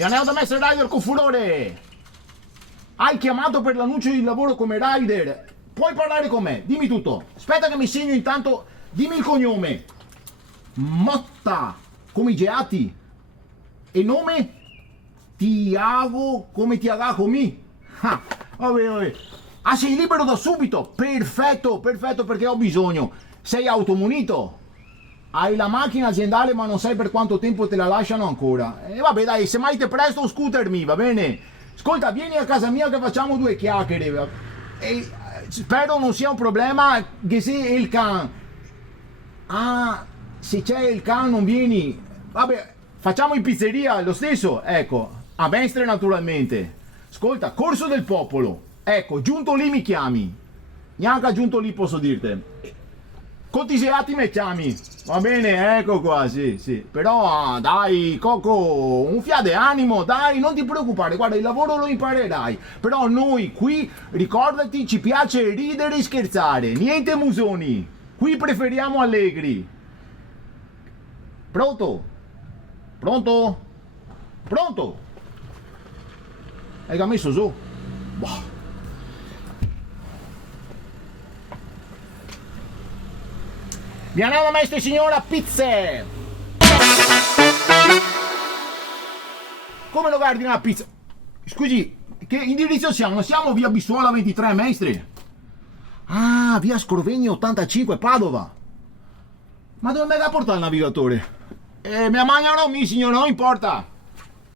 Vianello da Mestre Rider con furore. Hai chiamato per l'annuncio di lavoro come rider. Puoi parlare con me, dimmi tutto. Aspetta che mi segno intanto, dimmi il cognome. Motta, come i geati. E nome? Tiago, come Tiagacomi. Ah, vabbè. Ah, sei libero da subito. Perfetto, perfetto, perché ho bisogno. Sei automunito. Hai la macchina aziendale ma non sai per quanto tempo te la lasciano ancora. E vabbè dai, se mai te presto scooter mi, va bene? Ascolta, vieni a casa mia che facciamo due chiacchiere. E spero non sia un problema che se il can... Ah, se c'è il can non vieni. Vabbè, facciamo in pizzeria lo stesso, ecco. A Mestre naturalmente. Ascolta, Corso del Popolo. Ecco, giunto lì mi chiami. Neanche giunto lì posso dirti. Conti seati me chiami. Va bene, ecco qua, sì, sì. Però dai, Coco, un fiade animo, dai, non ti preoccupare, guarda, il lavoro lo imparerai. Però noi qui, ricordati, ci piace ridere e scherzare, niente musoni. Qui preferiamo allegri. Pronto? Pronto? Pronto? Hai già messo su? Boh. Vianello Mestre Signora Pizze! Come lo guardi una pizza? Scusi, che indirizzo siamo? Siamo via Bissuola 23, Mestre? Ah, via Scrovegni 85, Padova. Ma dove me la porta il navigatore? Mia magna no, mi signor, non importa.